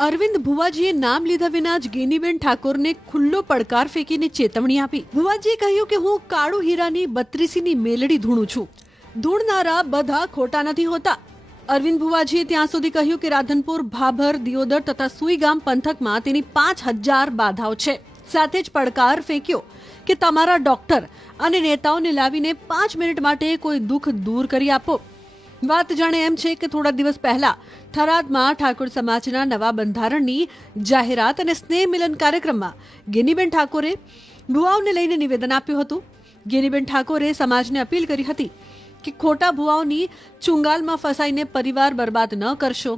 અરવિંદ ભુવાજીએ નામ લીધા વિના જ ગેનીબેન ઠાકોરને ખુલ્લો પડકાર ફેંકીને ચેતવણી આપી. ભુવાજીએ કહ્યું કે હું કાળુ હીરાની 32ની મેલડી ધૂણું છું. ધૂણનારા બધા ખોટા નથી હોતા. અરવિંદ ભુવાજીએ ત્યાં સુધી કહ્યું કે રાધનપુર, ભાભર, દિયોદર તથા સુઈગામ પંથકમાં તેની 5000 બાધાઓ છે. સાથે જ પડકાર ફેંક્યો કે તમારા ડોક્ટર અને નેતાઓને લાવીને 5 મિનિટ માટે કોઈ દુઃખ દૂર કરી આપો. વાત જાણે એમ છે કે થોડા દિવસ પહેલા થરાદમાં ઠાકોર સમાજના નવા બંધારણની જાહેરાત અને સ્નેહ મિલન કાર્યક્રમમાં ગેનીબેન ઠાકોરે ભુવાઓને લઈને નિવેદન આપ્યું હતું. ગેનીબેન ઠાકોરે સમાજને અપીલ કરી હતી કે ખોટા ભુવાઓની ચુંગાલમાં ફસાઈને પરિવાર બરબાદ ન કરશો.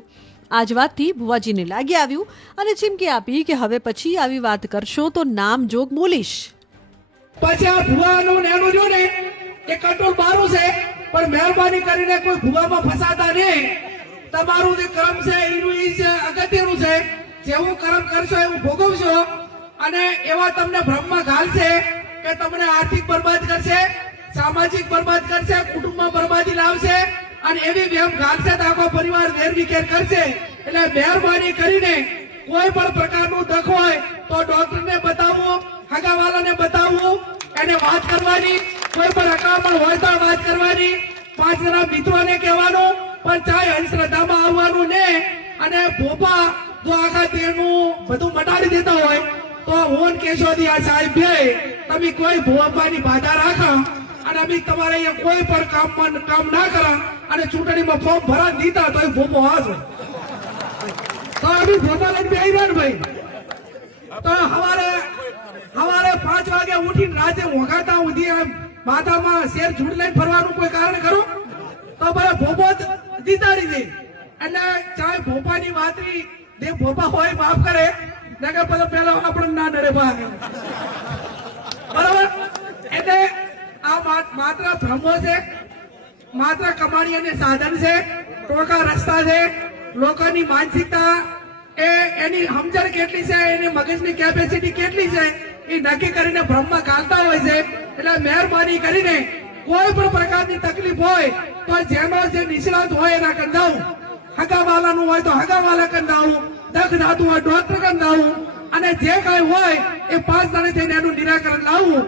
આ જ વાતથી ભુવાજીને લાગી આવ્યું અને ચીમકી આપી કે હવે પછી આવી વાત કરશો તો નામ જોગ બોલીશ. પછી આ ભુવાનું ને એનું જો ને એ કટોળ બારું છે, પણ મહેરબાની કરીને કોઈ ભુવામાં ફસાતા નહીં. તમારું જે કર્મ છે એનું એ જ અગત્યનું છે. જેવું કર્મ કરશો એવું ભોગવશો. અને એવા તમને બ્રહ્મ ઘાલશે કે તમને આર્થિક બરબાદ કરશે, સામાજિક બરબાદ કરશે, કુટુંબમાં બરબાદી લાવશે અને એવી વેમ ઘાલશે તો આખો પરિવાર વેરવિખેર કરશે. એટલે મહેરબાની કરીને કોઈ પણ પ્રકારનું દખ હોય તો ડોક્ટરને બતાવવું, હગાવાલાને બતાવવું, એને વાત કરવાની. કોઈ પણ હકામાં હોય તો વાત કરવાની. 5 જણા મિત્રોને કહેવાનું, પણ ચાહે અંધશ્રદ્ધામાં આવવાનું ને. અને ભોપા જો આખા તેનું બધું મટાડી દેતા હોય તો હું કેશોદી આ સાહેબ બે તમે કોઈ ભોપાની બાધા રાખો અને અમે તમારે અહીંયા કોઈ પણ કામ ના કરો અને ચૂંટણીમાં ફોર્મ ભરા દીધા તો ભોપો હાથ તો અમે ભોપા લઈને બેહી રહ્યા ને ભાઈ. તો સવારે 5 વાગે ઉઠીને રાતે વગાતા સુધી માથામાં શેર ઝૂંડ લઈને ફરવાનું કોઈ કારણ ખરું? તો બધા ભોપો દીતાડી દે. એટલે ચાહે ભોપાની વાતરી જે ભોપા હોય માફ કરે નકર પેલા આપણે ના ડરે ભાગ. બરાબર? એટલે આ માત્ર ભ્રમો છે, માત્ર કમાણી અને સાધન છે, ટોકા રસ્તા છે. લોકોની માનસિકતા એની સમજણ કેટલી છે, એની મગજની કેપેસિટી કેટલી છે એ નક્કી કરીને ભ્રમમાં ગાલતા હોય છે. એટલે મહેરબાની કરીને કોઈ પણ પ્રકારની તકલીફ હોય તો જેનો જે નિષ્ણાત હોય એના કંદાવું, હગાવાલાનું હોય તો હગાવાલા કંદાવું, દખ દાતું હોય ડોક્ટર કંદાવું અને જે કઈ હોય એ 5 દાડે થઈને એનું નિરાકરણ લાવવું.